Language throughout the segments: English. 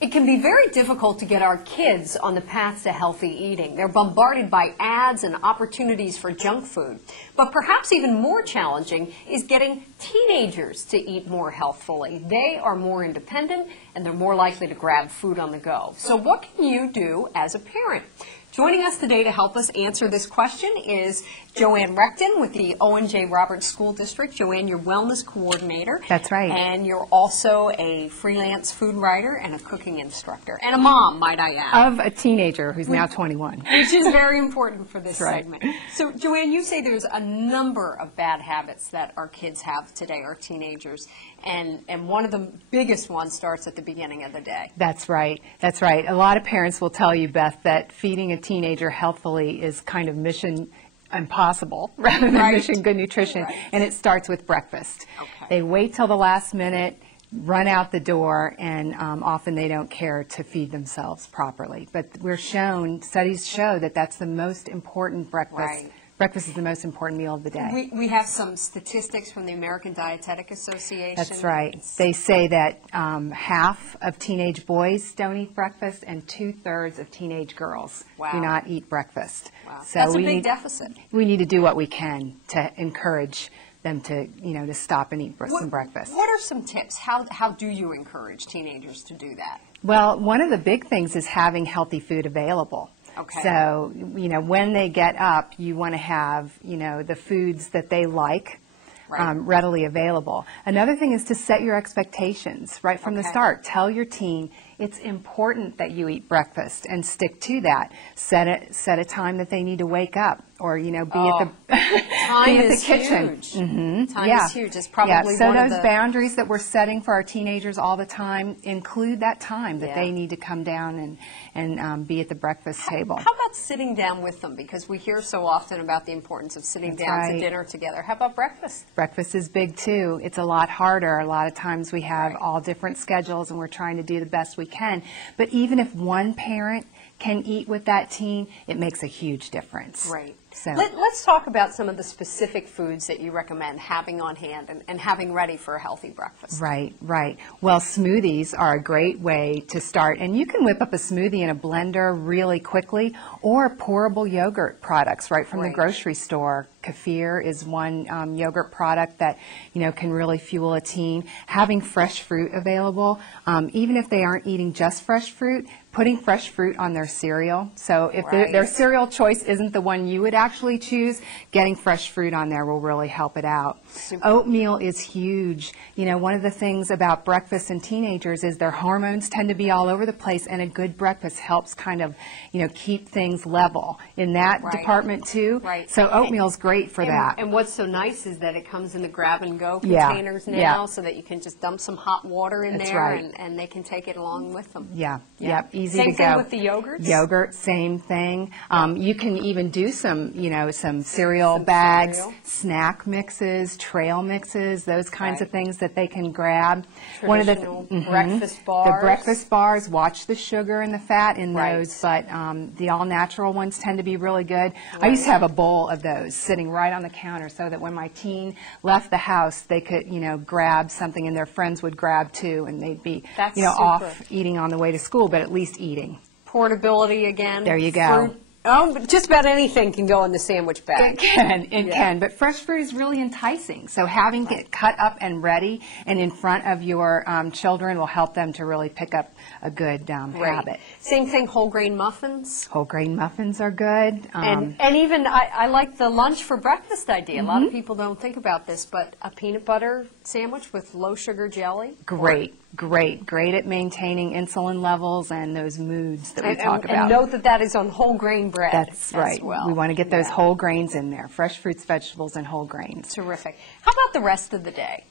It can be very difficult to get our kids on the path to healthy eating. They're bombarded by ads and opportunities for junk food. But perhaps even more challenging is getting teenagers to eat more healthfully. They are more independent and they're more likely to grab food on the go. So what can you do as a parent? Joining us today to help us answer this question is Joanne Rechtin with the Owen-J. Roberts School District. Joanne, you're wellness coordinator. That's right. And you're also a freelance food writer and a cooking instructor. And a mom, might I add. Of a teenager who's now 21. Which is very important for this That's segment. right. So, Joanne, you say there's a number of bad habits that our kids have today, our teenagers. And one of the biggest ones starts at the beginning of the day. That's right. That's right. A lot of parents will tell you, Beth, that feeding a teenager healthfully is kind of mission impossible rather than mission good nutrition. Right. And it starts with breakfast. Okay. They wait till the last minute, run out the door, and often they don't care to feed themselves properly. But studies show that that's the most important breakfast. Right. Breakfast is the most important meal of the day. We have some statistics from the American Dietetic Association. That's right. They say that half of teenage boys don't eat breakfast and 2/3 of teenage girls do not eat breakfast. Wow. So that's a big deficit. We need to do what we can to encourage them to, to stop and eat some breakfast. What are some tips? How do you encourage teenagers to do that? Well, one of the big things is having healthy food available. Okay. So, when they get up, you want to have, the foods that they like readily available. Another thing is to set your expectations right from the start. Tell your teen it's important that you eat breakfast and stick to that. Set a time that they need to wake up or, be at the kitchen. Huge. Mm-hmm. Time is huge. It's probably so one those of the boundaries that we're setting for our teenagers all the time, include that time that they need to come down and be at the breakfast table. How about sitting down with them? Because we hear so often about the importance of sitting down to dinner together. How about breakfast? Breakfast is big too. It's a lot harder. A lot of times we have all different schedules and we're trying to do the best we can. But even if one parent can eat with that teen, it makes a huge difference. Right. So let's talk about some of the specific foods that you recommend having on hand and having ready for a healthy breakfast. Right, right. Well, smoothies are a great way to start. And you can whip up a smoothie in a blender really quickly, or pourable yogurt products right from the grocery store. Kefir is one yogurt product that, can really fuel a teen. Having fresh fruit available, even if they aren't eating just fresh fruit, putting fresh fruit on their cereal. So if their cereal choice isn't the one you would actually choose, getting fresh fruit on there will really help it out. Super. Oatmeal is huge. One of the things about breakfast in teenagers is their hormones tend to be all over the place, and a good breakfast helps kind of, keep things level in that department too. Right. So oatmeal's great for that. And what's so nice is that it comes in the grab-and-go containers now, so that you can just dump some hot water in there, and they can take it along with them. Yep, easy to go. Same thing with the yogurts? Yogurt, same thing. You can even do some cereal bags, snack mixes, trail mixes, those kinds of things that they can grab. Traditional breakfast bars. The breakfast bars, watch the sugar and the fat in those, but the all-natural ones tend to be really good. I used to have a bowl of those sitting right on the counter so that when my teen left the house, they could, grab something and their friends would grab too, and they'd be, off eating on the way to school, but at least eating. Portability again. There you go. Fruit. Oh, just about anything can go in the sandwich bag. It can, but fresh fruit is really enticing. So having it cut up and ready and in front of your children will help them to really pick up a good habit. Same thing, whole grain muffins. Whole grain muffins are good. And even, I like the lunch for breakfast idea. A lot of people don't think about this, but a peanut butter sandwich with low sugar jelly. Great at maintaining insulin levels and those moods that we talk about. And note that is on whole grain bread. That's right. As well. We want to get those whole grains in there, fresh fruits, vegetables, and whole grains. Terrific. How about the rest of the day?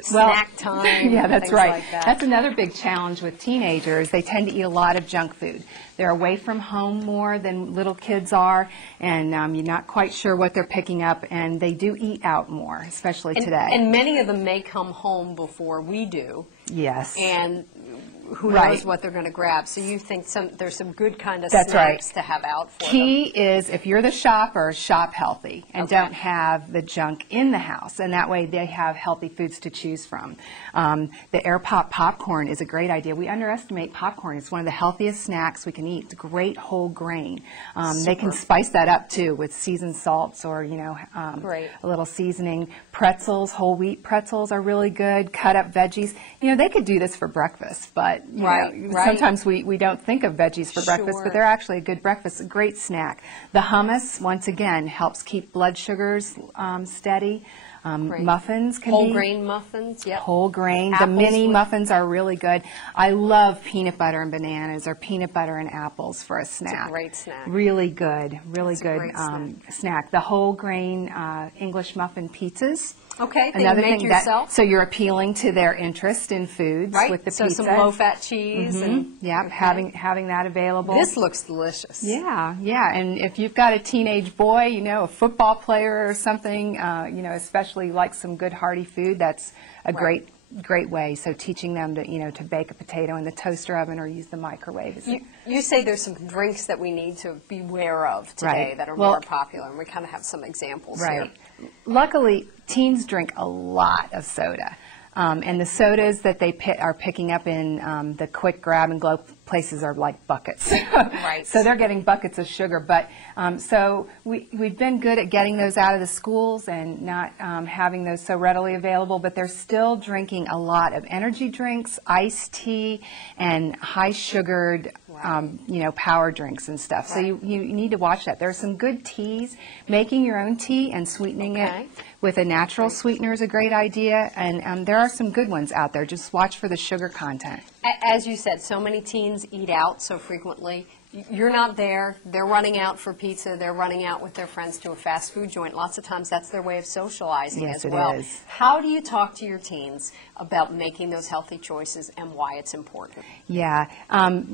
Snack time. Yeah, that's right. Like that. That's another big challenge with teenagers. They tend to eat a lot of junk food. They're away from home more than little kids are, and you're not quite sure what they're picking up, and they do eat out more, especially today. And many of them may come home before we do. Yes. And who Right. knows what they're going to grab. So you think there's some good kind of That's right. snacks to have out for Key them. is, if you're the shopper, shop healthy and Okay. don't have the junk in the house, and that way they have healthy foods to choose from. The air pop popcorn is a great idea. We underestimate popcorn. It's one of the healthiest snacks we can eat. It's great whole grain. They can spice that up too with seasoned salts or Great. a little seasoning. Pretzels, whole wheat pretzels are really good. Cut up veggies. They could do this for breakfast, but Right. sometimes we don't think of veggies for breakfast, Sure. but they're actually a good breakfast, a great snack. The hummus, once again, helps keep blood sugars steady. Great. Muffins can Whole be grain muffins, yep. whole grain. Apples The mini with- muffins are really good. I love peanut butter and bananas or peanut butter and apples for a snack. great snack. Really good, really It's a good great snack. The whole grain English muffin pizzas. Okay, that you Another make thing yourself? so you're appealing to their interest in foods Right, with the so pizza. some low-fat cheese. and Yep, okay. having that available. This looks delicious. Yeah, and if you've got a teenage boy, a football player or something, especially like some good hearty food, that's a Right. great way. So teaching them to bake a potato in the toaster oven or use the microwave. You say there's some drinks that we need to beware of today Right. that are Well- more popular, and we kind of have some examples here. Right. Luckily, teens drink a lot of soda. And the sodas that they are picking up in the quick grab and go places are like buckets. Right. So they're getting buckets of sugar. But so we've been good at getting those out of the schools and not having those so readily available. But they're still drinking a lot of energy drinks, iced tea, and high-sugared power drinks and stuff. So Right. you need to watch that. There are some good teas. Making your own tea and sweetening Okay. it with a natural sweetener is a great idea. And there are some good ones out there. Just watch for the sugar content. As you said, so many teens eat out so frequently. You're not there. They're running out for pizza. They're running out with their friends to a fast food joint. Lots of times that's their way of socializing Yes, as well. it is. How do you talk to your teens about making those healthy choices and why it's important? Yeah.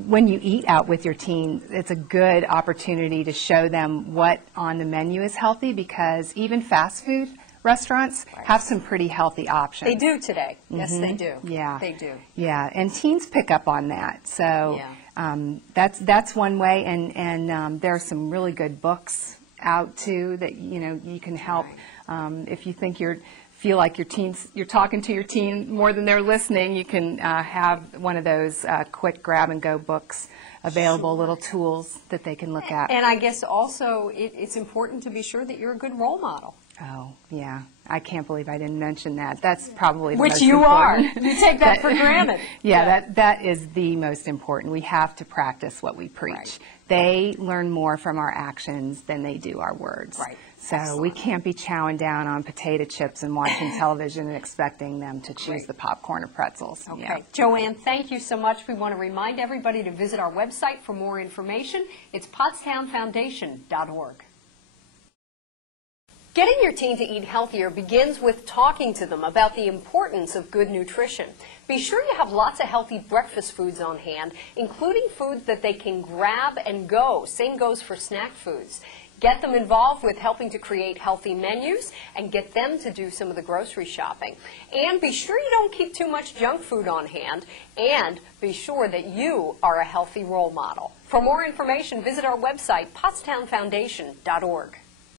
When you eat out with your teen, it's a good opportunity to show them what on the menu is healthy, because even fast food restaurants have some pretty healthy options. They do today. Yes, they do. Yeah. They do. Yeah, and teens pick up on that. So Yeah. that's one way, and there are some really good books out too that you can help if you think feel like you're talking to your teen more than they're listening. You can have one of those quick grab and go books available, little tools that they can look at. And I guess also it's important to be sure that you're a good role model. Oh, yeah. I can't believe I didn't mention that. That's probably the Which most you are. important. You take that for granted. Yeah, that is the most important. We have to practice what we preach. Right. They learn more from our actions than they do our words. Right. So we Excellent. can't be chowing down on potato chips and watching television and expecting them to choose Right. the popcorn or pretzels. Okay. Yeah. Joanne, thank you so much. We want to remind everybody to visit our website for more information. It's pottstownfoundation.org. Getting your teen to eat healthier begins with talking to them about the importance of good nutrition. Be sure you have lots of healthy breakfast foods on hand, including foods that they can grab and go. Same goes for snack foods. Get them involved with helping to create healthy menus and get them to do some of the grocery shopping. And be sure you don't keep too much junk food on hand, and be sure that you are a healthy role model. For more information, visit our website, pottstownfoundation.org.